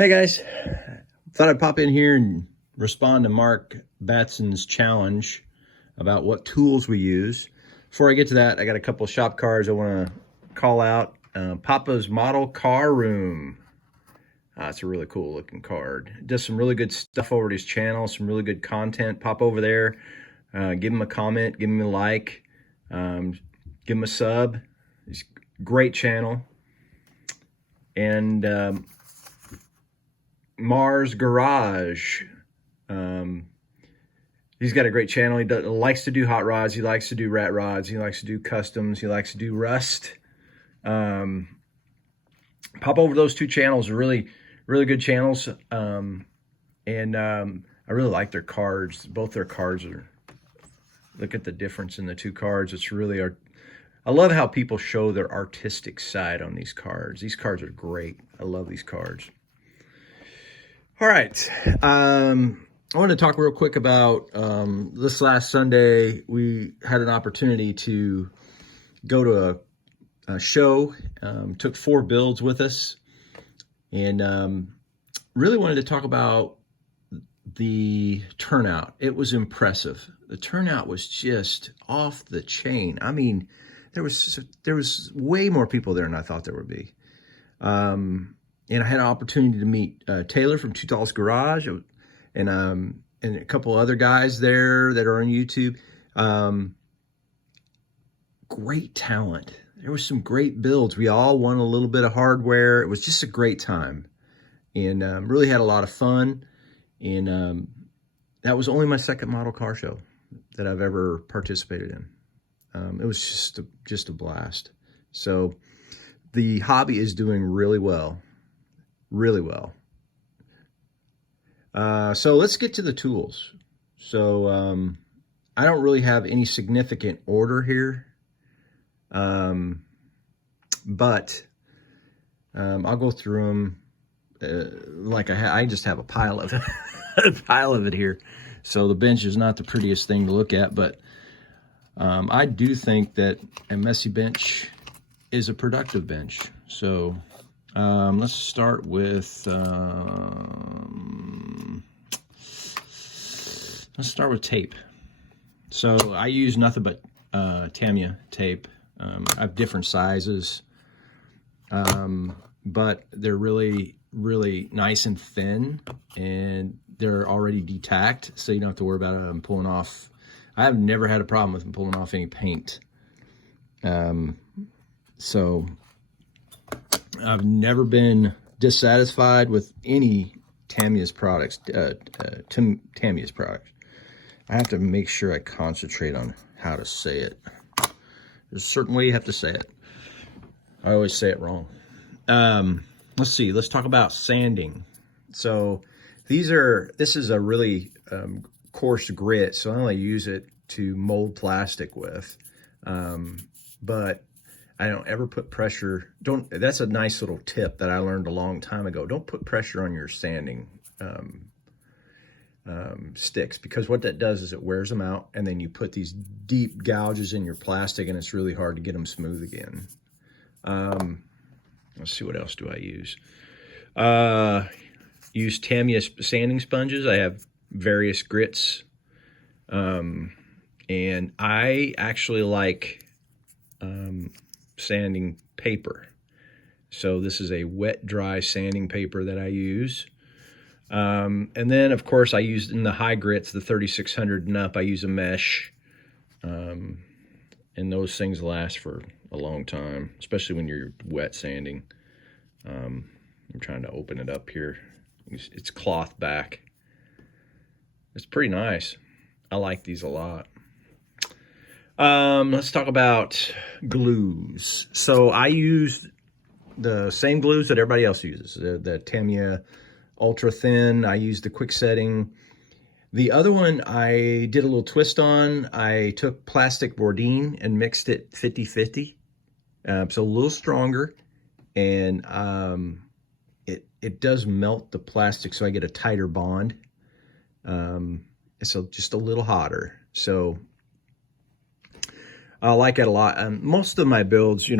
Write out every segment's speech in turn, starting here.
Hey guys, thought I'd pop in here and respond to Mark Batson's challenge about what tools we use. Before I get to that, I got a couple shop cards I want to call out. Papa's Model Car Room. It's a really cool looking card. Does some really good stuff over at his channel, some really good content. Pop over there, give him a comment, give him a like, give him a sub. It's a great channel. And Mars Garage. He's got a great channel. He likes to do hot rods. He likes to do rat rods. He likes to do customs. He likes to do rust. Pop over those two channels. Really good channels. I really like their cards. Both their cards are, look at the difference in the two cards. It's really, I love how people show their artistic side on these cards. These cards are great. I love these cards. All right, I want to talk real quick about this last Sunday. We had an opportunity to go to a show, took 4 builds with us, and really wanted to talk about the turnout. It was impressive. The turnout was just off the chain. I mean, there was way more people there than I thought there would be. And I had an opportunity to meet Taylor from $2 Garage and a couple other guys there that are on YouTube. Great talent. There was some great builds. We all won a little bit of hardware. It was just a great time, and really had a lot of fun. And that was only my second model car show that I've ever participated in. It was just a blast. So the hobby is doing really well. Really well. So let's get to the tools. So I don't really have any significant order here, but I'll go through them like I just have a pile of a pile of it here. So the bench is not the prettiest thing to look at, but I do think that a messy bench is a productive bench. So let's start with tape. So I use nothing but Tamiya tape. I have different sizes, but they're really nice and thin, and they're already detacked, so you don't have to worry about them pulling off. I have never had a problem with them pulling off any paint. So I've never been dissatisfied with any Tamiya's products. Tamiya's products. I have to make sure I concentrate on how to say it. There's a certain way you have to say it. I always say it wrong. Let's see. Let's talk about sanding. So this is a really coarse grit, so I only use it to mold plastic with. But I don't ever put pressure. That's a nice little tip that I learned a long time ago. Don't put pressure on your sanding sticks, because what that does is it wears them out, and then you put these deep gouges in your plastic, and it's really hard to get them smooth again. Let's see, what else do I use? Use Tamiya sanding sponges. I have various grits, and I actually like sanding paper. So this is a wet dry sanding paper that I use. And then of course I use, in the high grits, the 3600 and up, I use a mesh. And those things last for a long time, especially when you're wet sanding. I'm trying to open it up here. It's cloth back. It's pretty nice. I like these a lot. Let's talk about glues. So I use the same glues that everybody else uses. The Tamiya Ultra Thin. I use the quick setting. The other one I did a little twist on. I took plastic Bourdain and mixed it 50-50. So a little stronger, and it does melt the plastic, so I get a tighter bond. So just a little hotter. So I like it a lot. Most of my builds,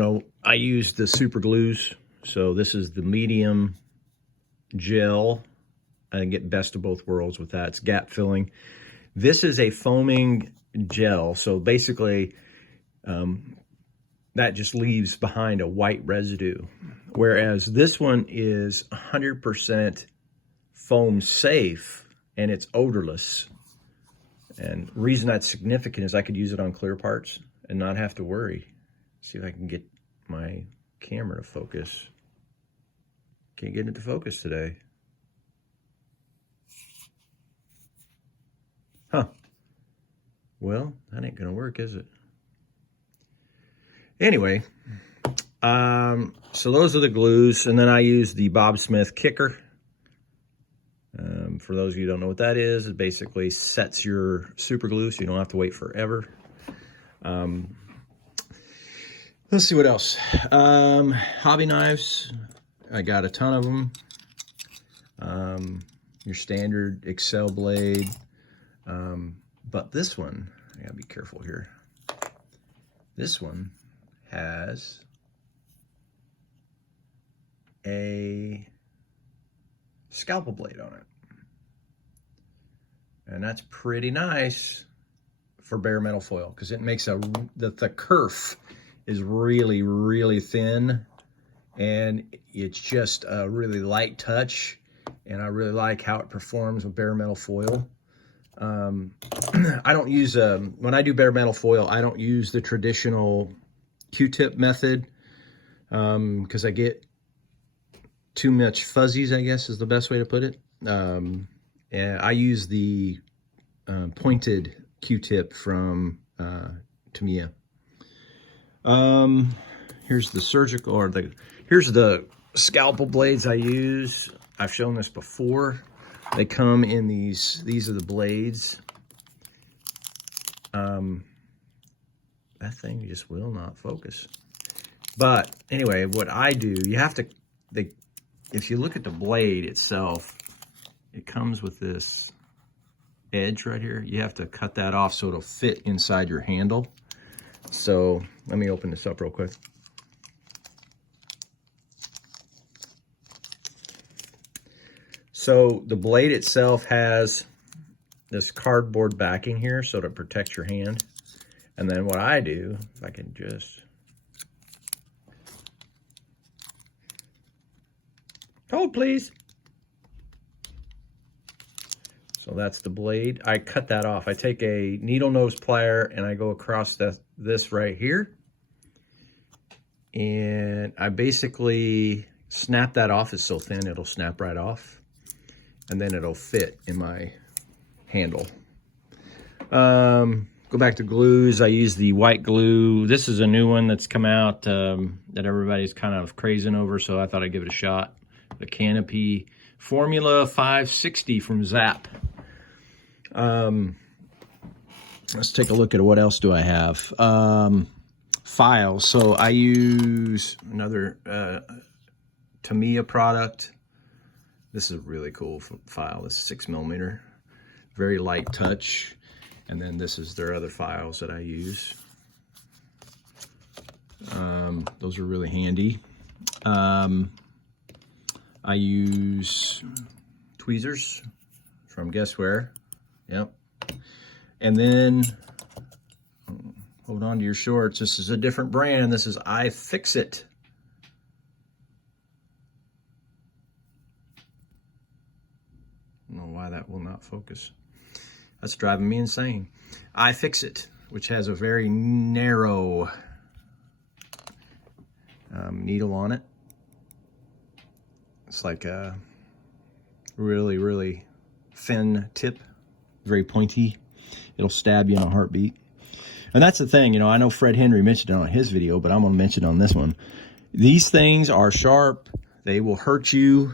I use the super glues. So this is the medium gel and get best of both worlds with that. It's gap filling. This is a foaming gel, so basically that just leaves behind a white residue, whereas this one is 100% foam safe and it's odorless. And the reason that's significant is I could use it on clear parts and not have to worry. See if I can get my camera to focus. Can't get it to focus today. Huh. Well, that ain't gonna work, is it? Anyway, so those are the glues, and then I use the Bob Smith Kicker. For those of you who don't know what that is, it basically sets your super glue so you don't have to wait forever. Let's see what else. Hobby knives. I got a ton of them. Your standard Excel blade. But this one, I gotta be careful here. This one has a scalpel blade on it. And that's pretty nice for bare metal foil because it makes the kerf is really, really thin, and it's just a really light touch, and I really like how it performs with bare metal foil. I don't use, when I do bare metal foil, I don't use the traditional Q-tip method because I get too much fuzzies, I guess is the best way to put it. And I use the pointed Q-tip from Tamiya. Here's the surgical, or here's the scalpel blades I use. I've shown this before. They come in these are the blades. That thing just will not focus. But anyway, what I do, you have to, if you look at the blade itself, it comes with this edge right here. You have to cut that off so it'll fit inside your handle. So let me open this up real quick. So the blade itself has this cardboard backing here so to protect your hand. And then what I do, if I can just, hold please. So that's the blade. I cut that off. I take a needle nose plier and I go across this right here. And I basically snap that off. It's so thin, it'll snap right off. And then it'll fit in my handle. Go back to glues. I use the white glue. This is a new one that's come out that everybody's kind of crazing over, so I thought I'd give it a shot. The Canopy Formula 560 from Zap. Let's take a look at what else do I have. Files. So I use another Tamiya product. This is a really cool file. This is 6mm, very light touch. And then this is their other files that I use. Those are really handy. I use tweezers from Guess Where. Yep. And then, hold on to your shorts. This is a different brand. This is iFixit. I don't know why that will not focus. That's driving me insane. iFixit, which has a very narrow needle on it. It's like a really, really thin tip, very pointy. It'll stab you in a heartbeat. And that's the thing, you know, I know Fred Henry mentioned it on his video, but I'm gonna mention it on this one. These things are sharp. They will hurt you.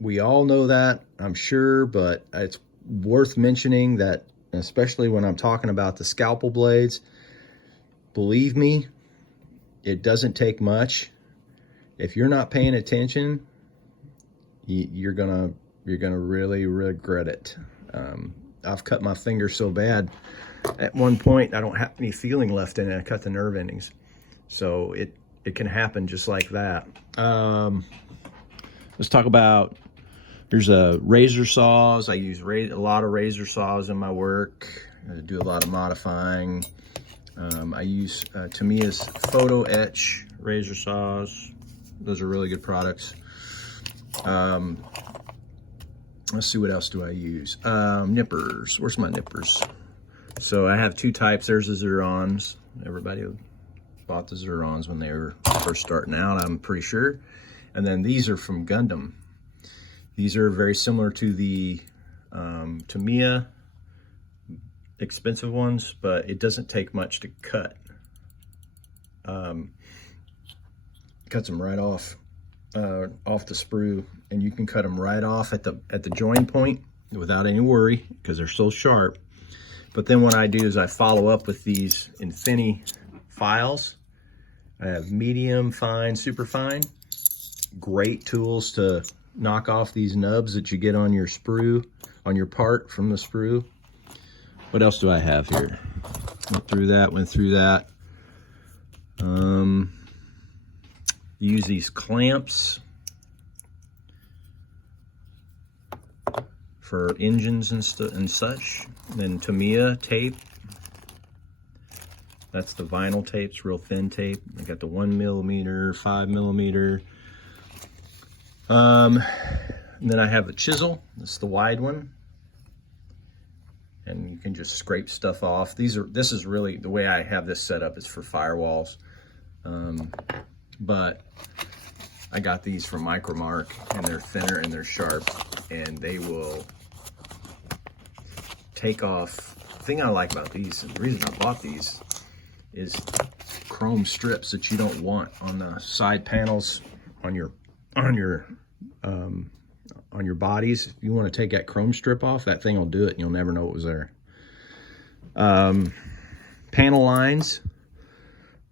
We all know that, I'm sure, but it's worth mentioning that, especially when I'm talking about the scalpel blades, believe me, it doesn't take much. If you're not paying attention, you're gonna really regret it. I've cut my finger so bad at one point I don't have any feeling left in it. I cut the nerve endings, so it can happen just like that. let's talk about, there's razor saws. I use a lot of razor saws in my work. I do a lot of modifying. I use Tamiya's Photo Etch razor saws. Those are really good products. Let's see, what else do I use? Nippers. Where's my nippers? So I have two types. There's the Zerons. Everybody bought the Zerons when they were first starting out, I'm pretty sure. And then these are from Gundam. These are very similar to the Tamiya expensive ones, but it doesn't take much to cut. Cuts them right off the sprue, and you can cut them right off at the join point without any worry because they're so sharp. But then what I do is I follow up with these Infinity files. I have medium, fine, super fine. Great tools to knock off these nubs that you get on your sprue, on your part from the sprue. What else do I have here? Went through that. Use these clamps for engines and such. Then Tamiya tape. That's the vinyl tapes, real thin tape. I got the 1 millimeter, 5 millimeter. And then I have the chisel. This is the wide one. And you can just scrape stuff off. This is really, the way I have this set up is for firewalls. But I got these from Micromark, and they're thinner and they're sharp, and they will take off. The thing I like about these, and the reason I bought these, is chrome strips that you don't want on the side panels on your bodies. If you want to take that chrome strip off, that thing will do it, and you'll never know it was there. Panel lines.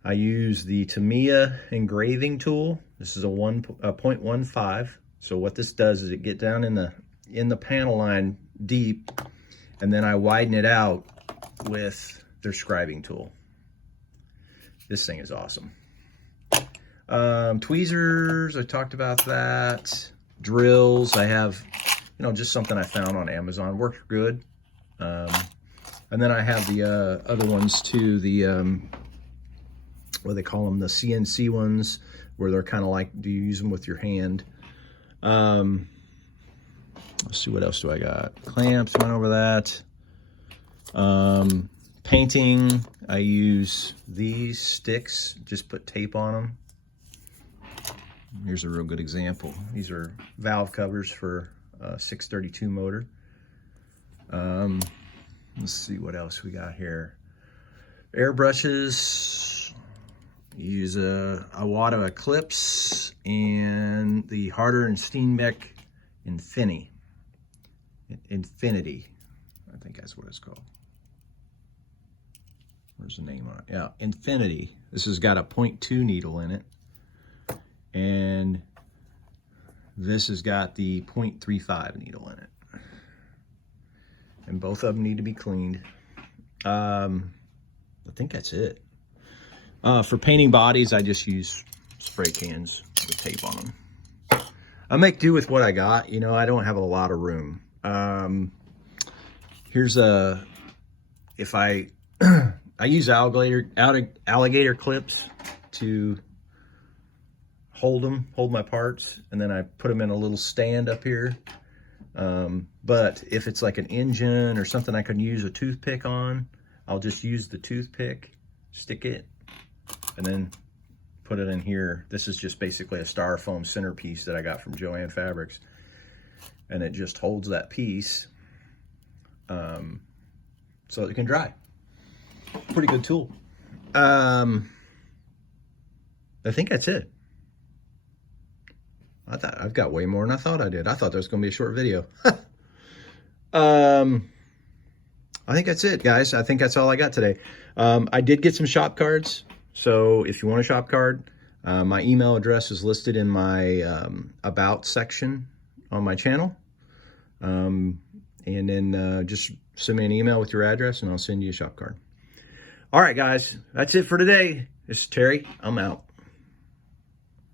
I use the Tamiya engraving tool. This is a 0.15. So what this does is it get down in the panel line deep, and then I widen it out with their scribing tool. This thing is awesome. Tweezers, I talked about that. Drills, I have, just something I found on Amazon. Works good. And then I have the other ones too, the what they call them, the CNC ones, where they're kind of like, do you use them with your hand? Let's see, what else do I got? Clamps, went over that. Painting, I use these sticks, just put tape on them. Here's a real good example. These are valve covers for a 632 motor. Let's see what else we got here. Airbrushes. Use a Awada Eclipse and the Harder and Steenbeck Infinity. I think that's what it's called. Where's the name on it? Yeah, Infinity. This has got a 0.2 needle in it. And this has got the 0.35 needle in it. And both of them need to be cleaned. I think that's it. For painting bodies, I just use spray cans with tape on them. I make do with what I got. I don't have a lot of room. Here's if I use alligator clips to hold my parts, and then I put them in a little stand up here. But if it's like an engine or something I can use a toothpick on, I'll just use the toothpick, stick it, and then put it in here. This is just basically a styrofoam centerpiece that I got from Joann Fabrics, and it just holds that piece so it can dry. Pretty good tool. I think that's it. I've got way more than I thought I did. I thought that was going to be a short video. I think that's it, guys. I think that's all I got today. I did get some shop cards. So if you want a shop card, my email address is listed in my about section on my channel. And then just send me an email with your address and I'll send you a shop card. All right, guys, that's it for today. This is Terry. I'm out.